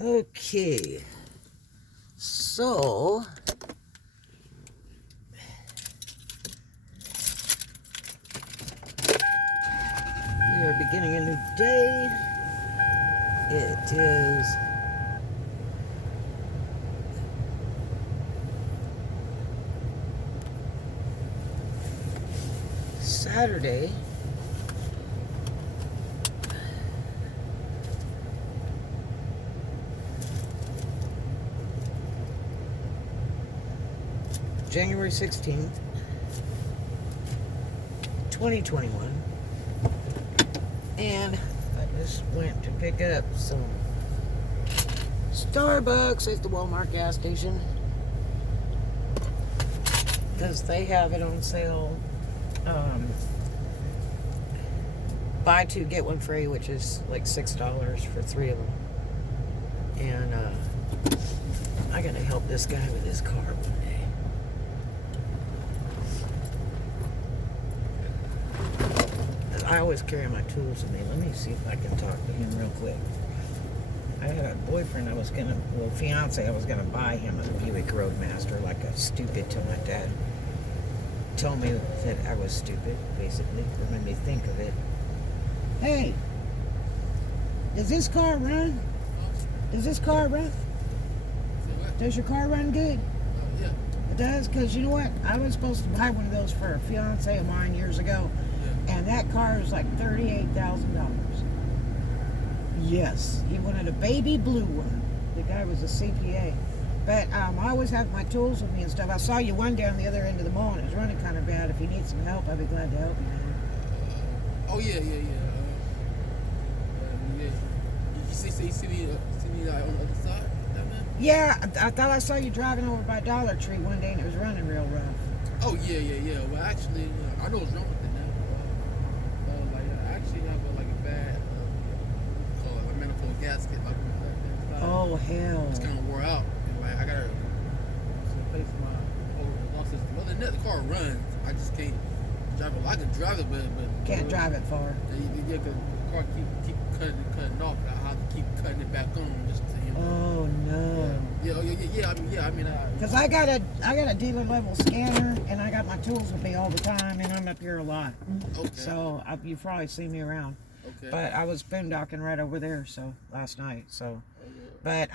Okay, so we are beginning a new day. It is Saturday, January 16th, 2021, and I just went to pick up some Starbucks at the Walmart gas station because they have it on sale. Buy two get one free, which is like $6 for 3 of them. And I gotta help this guy with his car one day. I always carry my tools with me. Let me see if I can talk to him real quick. I had a boyfriend fiance I was gonna buy him a Buick Roadmaster, like a stupid, till my dad told me that I was stupid, basically, or made me think of it. Hey, does this car run? Does this car run? Does your car run good? Yeah. It does? Because you know what? I was supposed to buy one of those for a fiance of mine years ago, and that car was like $38,000. Yes, he wanted a baby blue one. The guy was a CPA. But I always have my tools with me and stuff. I saw you one down the other end of the mall, and it was running kind of bad. If you need some help, I'd be glad to help you, man. Oh yeah. You see me like on the other side down there? Yeah, I thought I saw you driving over by Dollar Tree one day, and it was running real rough. Oh yeah. Well, actually, I know what's wrong with it now. I actually have a bad, a manifold gasket. Oh hell! It's kind of wore out. I gotta replace my whole system. Other than that, the car runs. I just can't drive it. I can drive it, but Can't drive it far. Yeah, because the car keep cutting off. I have to keep cutting it back on just to, Oh no. Yeah. Because I got a dealer level scanner, and I got my tools with me all the time, and I'm up here a lot. Okay. So you've probably seen me around. Okay. But I was boondocking right over there, so last night. So, but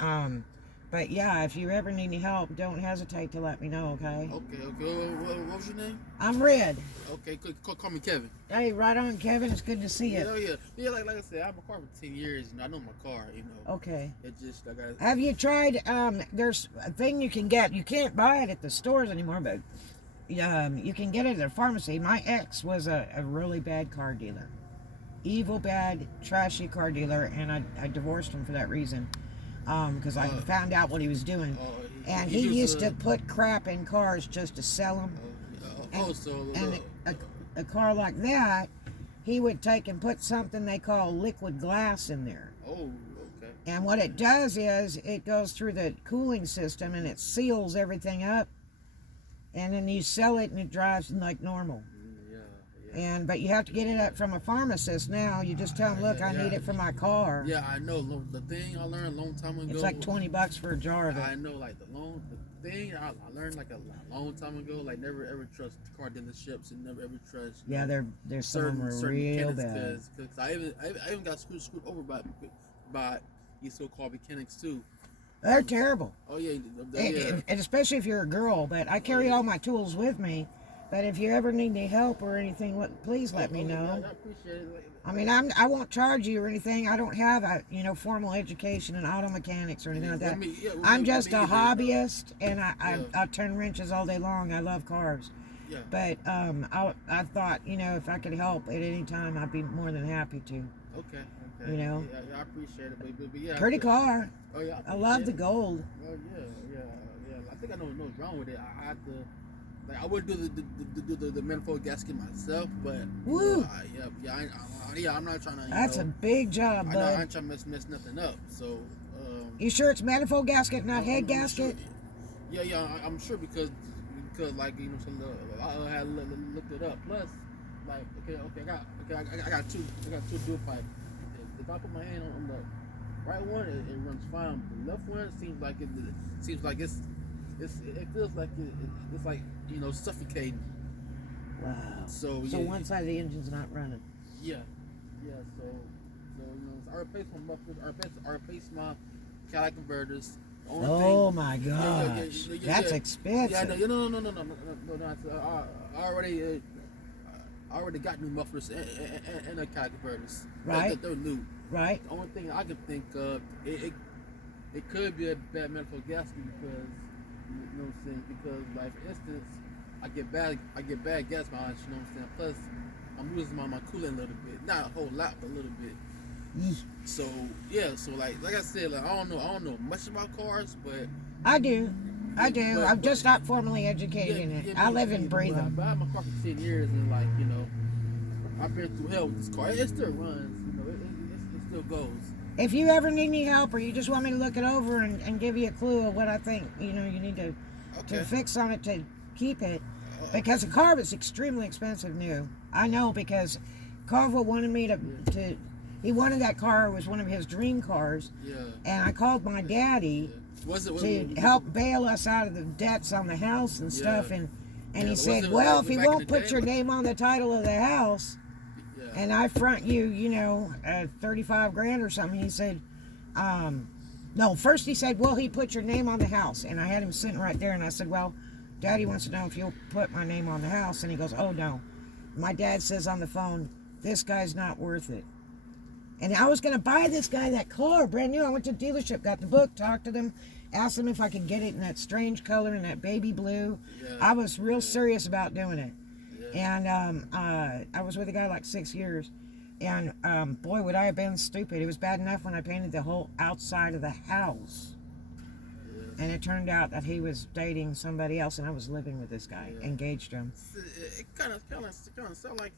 yeah, if you ever need any help, don't hesitate to let me know. Okay. Okay. What was your name? I'm Red. Okay. Call me Kevin. Hey, right on, Kevin. It's good to see you. Yeah. Like I said, I'm a car for 10 years, and I know my car. Okay. It just I got. Have you tried? There's a thing you can get. You can't buy it at the stores anymore, but you can get it at a pharmacy. My ex was a really bad car dealer, evil, bad, trashy car dealer, and I divorced him for that reason. Because I found out what he was doing, and he used to put crap in cars just to sell them. And a car like that, he would take and put something they call liquid glass in there. Oh, okay. And what it does is it goes through the cooling system and it seals everything up, and then you sell it and it drives like normal. But you have to get it from a pharmacist now. You just tell them, look, I need it for my car. Yeah, I know. The thing I learned a long time ago. It's like $20 for a jar of it. I know, like the thing I learned like a long time ago. Like never ever trust car dealerships and never ever trust. Yeah, there's some are real bad. Because I even got screwed over by these so-called mechanics too. They're terrible. Oh yeah. And especially if you're a girl. But I carry all my tools with me. But if you ever need any help or anything, please let me know. I appreciate it. I mean, I won't charge you or anything. I don't have a formal education in auto mechanics or anything like that. I'm just a hobbyist, and I turn wrenches all day long. I love cars. Yeah. But I thought, if I could help at any time, I'd be more than happy to. Okay. Yeah, I appreciate it, but yeah. Pretty car. Oh yeah. I love the gold. Oh yeah. I think I know what's wrong with it. I have to. Like I would do the manifold gasket myself, but woo, I'm not trying to. That's a big job, bud. I ain't trying to mess nothing up. So. You sure it's manifold gasket, not head gasket? Sure. Yeah, I'm sure because like I had looked it up. Plus, like I got two dual pipe. If I put my hand on right one it runs fine. But the left one seems like it feels like it's like suffocating. Wow. So So yeah, one side of the engine's not running. yeah, yeah. So I replaced my mufflers. I replaced my Cadillac converters. The only Oh thing, my gosh, that's expensive. Yeah, no. I already got new mufflers and the Cadillac converters. Right. They're new. Right. The only thing I can think of, it could be a bad medical gasket because you know what I'm saying. Because like for instance, I get bad gas mileage. You know what I'm saying. Plus, I'm losing my coolant a little bit. Not a whole lot, but a little bit. So yeah, so like I said, like I don't know much about cars, but I do. I'm just not formally educated in it. I live and breathe them. But I had my car for 10 years, and like I've been through hell with this car. It still runs, it still goes. If you ever need any help, or you just want me to look it over and give you a clue of what I think, you need to fix on it to keep it, because the car was extremely expensive new. I know because Carvel wanted me to he wanted that car. It was one of his dream cars. Yeah. And I called my daddy to help bail us out of the debts on the house and stuff. And he said, well, if he won't put your name on the title of the house, and I front you, $35,000 or something, he said, no, first he said, well, he put your name on the house. And I had him sitting right there, and I said, well, Daddy wants to know if you'll put my name on the house. And he goes, oh, no. My dad says on the phone, this guy's not worth it. And I was going to buy this guy that car, brand new. I went to the dealership, got the book, talked to them, asked them if I could get it in that strange color, in that baby blue. Yeah. I was real serious about doing it. Yeah. And I was with a guy like 6 years. And boy, would I have been stupid. It was bad enough when I painted the whole outside of the house. And it turned out that he was dating somebody else, and I was living with this guy, engaged to him. It kind of sounded like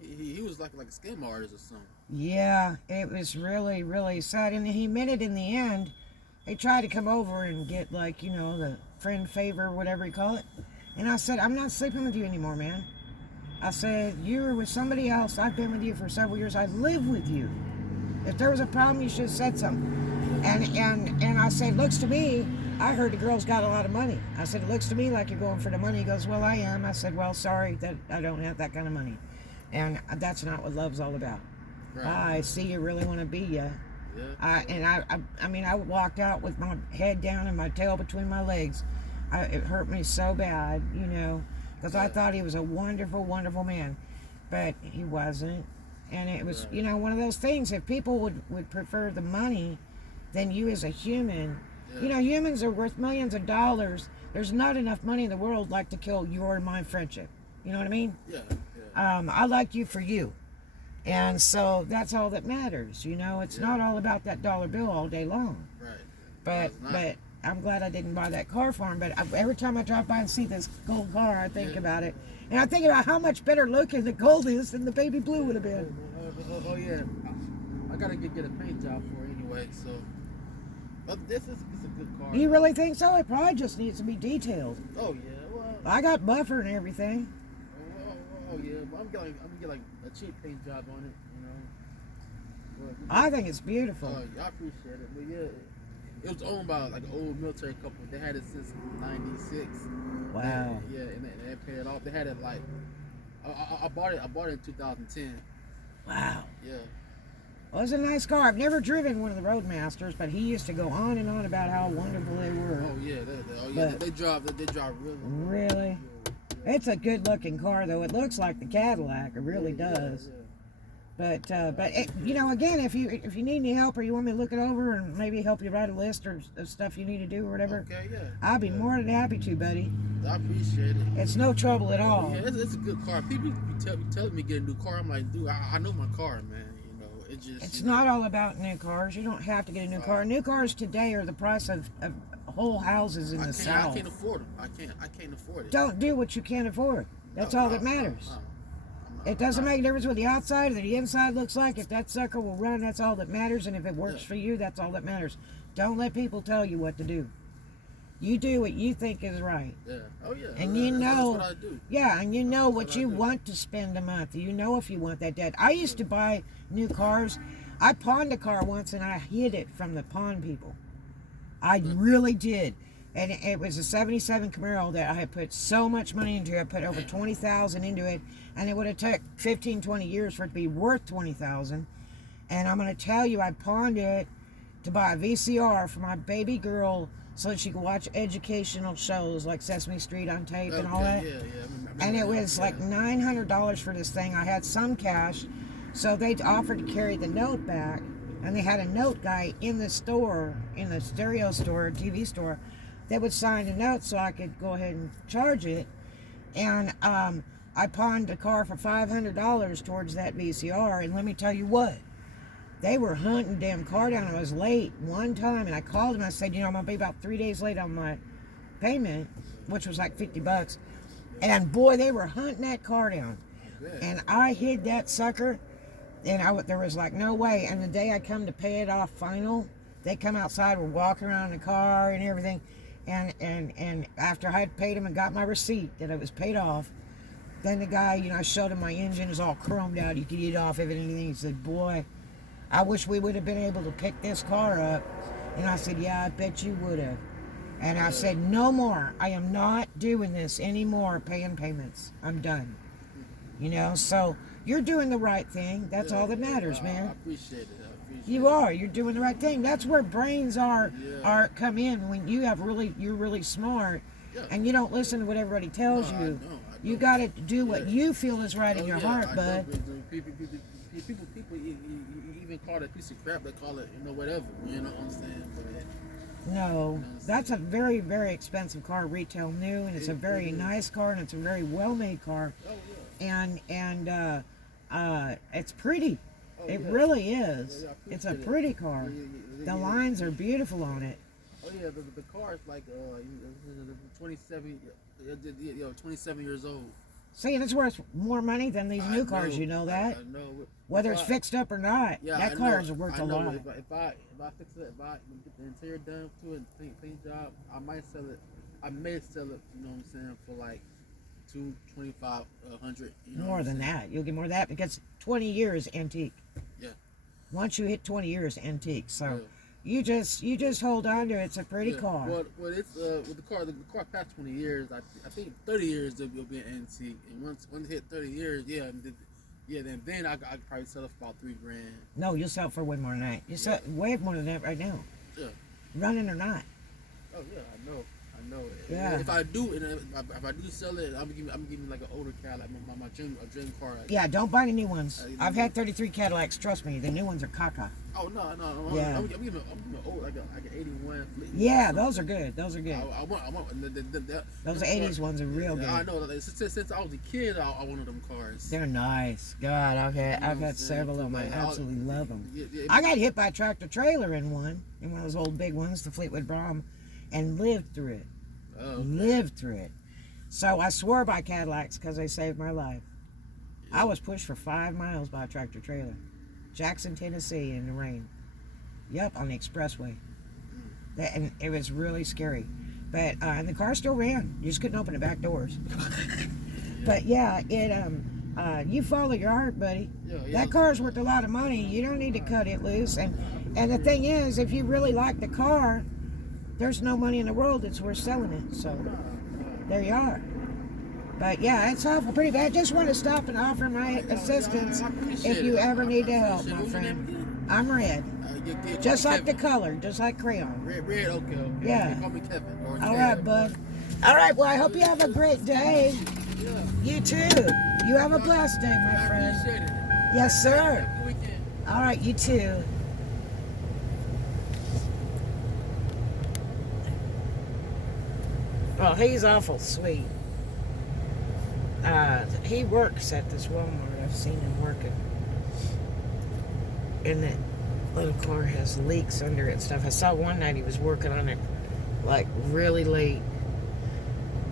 he was like a scam artist or something. Yeah, it was really, really sad. And he admitted in the end, they tried to come over and get the friend favor, whatever you call it. And I said, I'm not sleeping with you anymore, man. I said, you were with somebody else. I've been with you for several years. I live with you. If there was a problem, you should have said something. And I said, looks to me, I heard the girl's got a lot of money. I said, it looks to me like you're going for the money. He goes, well, I am. I said, well, sorry that I don't have that kind of money. And that's not what love's all about. Right. I see you really want to be you. Yeah. I walked out with my head down and my tail between my legs. It hurt me so bad, because I thought he was a wonderful, wonderful man. But he wasn't. And it was, one of those things. If people would prefer the money than you as a human, humans are worth millions of dollars. There's not enough money in the world like to kill your and my friendship. You know what I mean? Yeah. I like you for you. And so that's all that matters. It's not all about that dollar bill all day long. Right. But I'm glad I didn't buy that car for him. But every time I drive by and see this gold car, I think about it. And I think about how much better looking the gold is than the baby blue would have been. Oh yeah. I gotta get a paint job for it anyway, so. This is a good car. You really think so? It probably just needs to be detailed. Oh yeah, well. I got buffer and everything. Oh yeah, but I'm gonna get like a cheap paint job on it, But, I think it's beautiful. Oh, I appreciate it, but yeah, it was owned by like an old military couple. They had it since '96. Wow. And they paid it off. They had it like I bought it in 2010. Wow. Yeah. Well, it's a nice car. I've never driven one of the Roadmasters, but he used to go on and on about how wonderful they were. Oh yeah, they drive really. Really? It's a good-looking car, though. It looks like the Cadillac. It really does. Yeah. But it, again, if you need any help or you want me to look it over and maybe help you write a list of stuff you need to do or whatever, I'll be more than happy to, buddy. I appreciate it. It's no trouble at all. Yeah, it's a good car. People be telling me to get a new car. I'm like, dude, I know my car, man. It's not all about new cars. You don't have to get a new car. New cars today are the price of whole houses in the South. I can't afford them. I can't afford it. Don't do what you can't afford. That's all that matters. It doesn't make a difference what the outside or the inside looks like. If that sucker will run, that's all that matters. And if it works for you, that's all that matters. Don't let people tell you what to do. You do what you think is right. Yeah. Oh yeah. And that's what I do. Yeah, and you know what you want to spend a month. You know if you want that debt. I used to buy new cars. I pawned a car once and I hid it from the pawn people. I really did. And it was a 77 Camaro that I had put so much money into. I put over $20,000 into it, and it would have took 15, 20 years for it to be worth $20,000. And I'm going to tell you, I pawned it to buy a VCR for my baby girl so that she could watch educational shows like Sesame Street on tape and all that. Yeah, yeah. I remember And it that, was like $900 for this thing. I had some cash, so they offered to carry the note back. And they had a note guy in the store, in the stereo store, TV store, that would sign a note so I could go ahead and charge it. And I pawned a car for $500 towards that VCR. And let me tell you what, they were hunting the damn car down. I was late one time, and I called them. I said, you know, I'm going to be about 3 days late on my payment, which was like $50. And boy, they were hunting that car down. And I hid that sucker. And there was like no way. And the day I come to pay it off final, they come outside, we're walking around the car and everything. And after I had paid him and got my receipt that it was paid off, then the guy, you know, I showed him my engine is all chromed out. You could eat off of it and anything. He said, boy, I wish we would have been able to pick this car up. And I said, yeah, I bet you would have. And I said, no more. I am not doing this anymore, paying payments. I'm done. You know, so you're doing the right thing. That's all that matters, man. I appreciate it. You're doing the right thing. That's where brains are come in when you're really smart, and you don't listen to what everybody tells you. I know. You got to do what you feel is right in your heart, bud. People even call it a piece of crap. They call it, you know, whatever. You know what I'm saying? No, that's a very, very expensive car, retail new, and it's a very nice car, and it's a very well-made car, and it's pretty. It really is. It's a pretty car. The lines are beautiful on it. Oh yeah, the car is like 27 years old. See, and it's worth more money than these new cars. You know that. I know. Whether it's fixed up or not, that car is worth a lot. If I fix it, if I get the interior done to it, paint job, I might sell it. I may sell it. You know what I'm saying, for like $225, $100. You know more than that, you'll get more than that because 20 years antique. Yeah. Once you hit 20 years antique, so you just hold on to it. It's a pretty car. Well, it's with the car past 20 years. I think 30 years it'll be an antique, and once it hit 30 years, then I could probably sell it for about $3,000. No, you'll sell it for way more than that. You sell it way more than that right now. Yeah. Running or not. Oh yeah, I know. Yeah. If I do sell it, I'm giving like an older Cadillac, like my dream car. Like, yeah, don't buy any new ones. I've had 33 Cadillacs. Trust me, the new ones are caca. Oh no. Yeah. I'm giving old like an 81. Yeah, those are good. Those are good. I want those 80s ones are real good. I know. Since I was a kid, I wanted them cars. They're nice. God, I've got several of them. I absolutely love them. I got hit by a tractor trailer in one of those old big ones, the Fleetwood Brom, and lived through it. Lived through it. So I swore by Cadillacs because they saved my life. I was pushed for 5 miles by a tractor trailer. Jackson, Tennessee in the rain. Yep, on the expressway. And it was really scary. But and the car still ran. You just couldn't open the back doors. But yeah, you follow your heart, buddy. That car's worth a lot of money. You don't need to cut it loose. And the thing is, if you really like the car, there's no money in the world that's worth selling it. So there you are. But yeah, it's awful pretty bad. Just want to stop and offer my assistance if you ever need to help, my friend. I'm red. Just like the color, just like crayon. Red, okay. Yeah. Call me Kevin. All right, bud. All right, well, I hope you have a great day. Yeah. You too. You have a blessed day, my friend. I appreciate it. Yes, sir. Have a good weekend. All right, you too. Well, he's awful sweet. He works at this Walmart. I've seen him working. And that little car has leaks under it and stuff. I saw one night he was working on it like really late.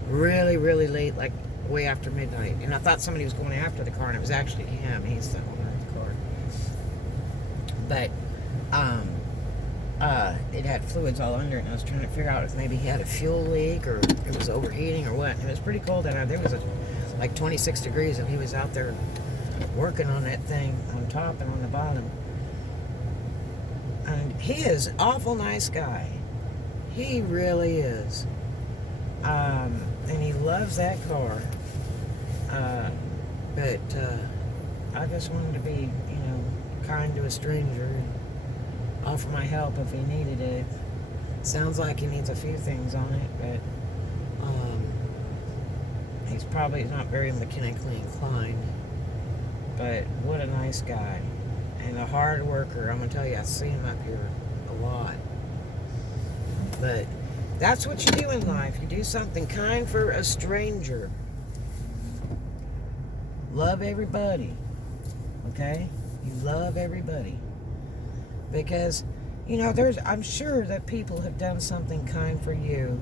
Really, really late, like way after midnight. And I thought somebody was going after the car, and it was actually him. He's the owner of the car. But it had fluids all under it, and I was trying to figure out if maybe he had a fuel leak or it was overheating or what. And it was pretty cold that night. There was like 26 degrees, and he was out there working on that thing on top and on the bottom. And he is an awful nice guy. He really is. And he loves that car. But I just wanted to be, kind to a stranger and offer my help if he needed it. Sounds like he needs a few things on it, but he's probably not very mechanically inclined. But what a nice guy. And a hard worker. I'm going to tell you, I see him up here a lot. But that's what you do in life. You do something kind for a stranger. Love everybody. Okay? You love everybody. Because, I'm sure that people have done something kind for you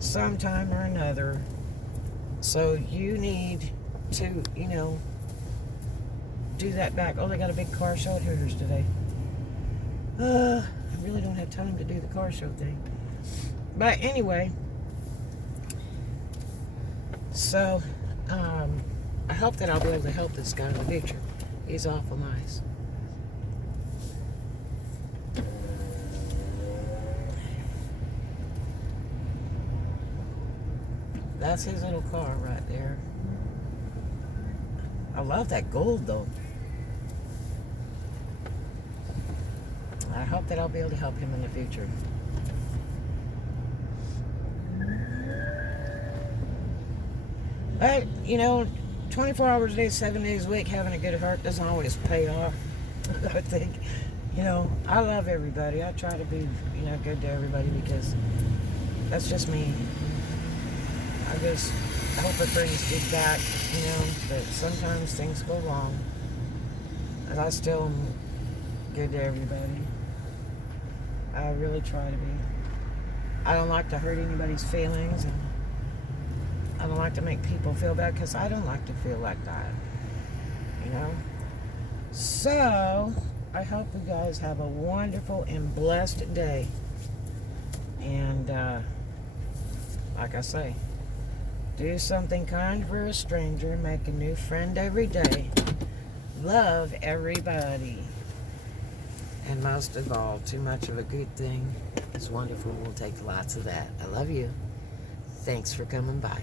sometime or another. So you need to, do that back. Oh, they got a big car show at Hooters today. I really don't have time to do the car show thing. But anyway, so I hope that I'll be able to help this guy in the future. He's awful nice. That's his little car right there. I love that gold though. I hope that I'll be able to help him in the future. But, 24 hours a day, 7 days a week, having a good heart doesn't always pay off. I think, I love everybody. I try to be, good to everybody because that's just me. I hope it brings good back, but sometimes things go wrong. And I still am good to everybody. I really try to be. I don't like to hurt anybody's feelings, and I don't like to make people feel bad because I don't like to feel like that, So, I hope you guys have a wonderful and blessed day. And, like I say, do something kind for a stranger, make a new friend every day. Love everybody. And most of all, too much of a good thing is wonderful. We'll take lots of that. I love you. Thanks for coming by.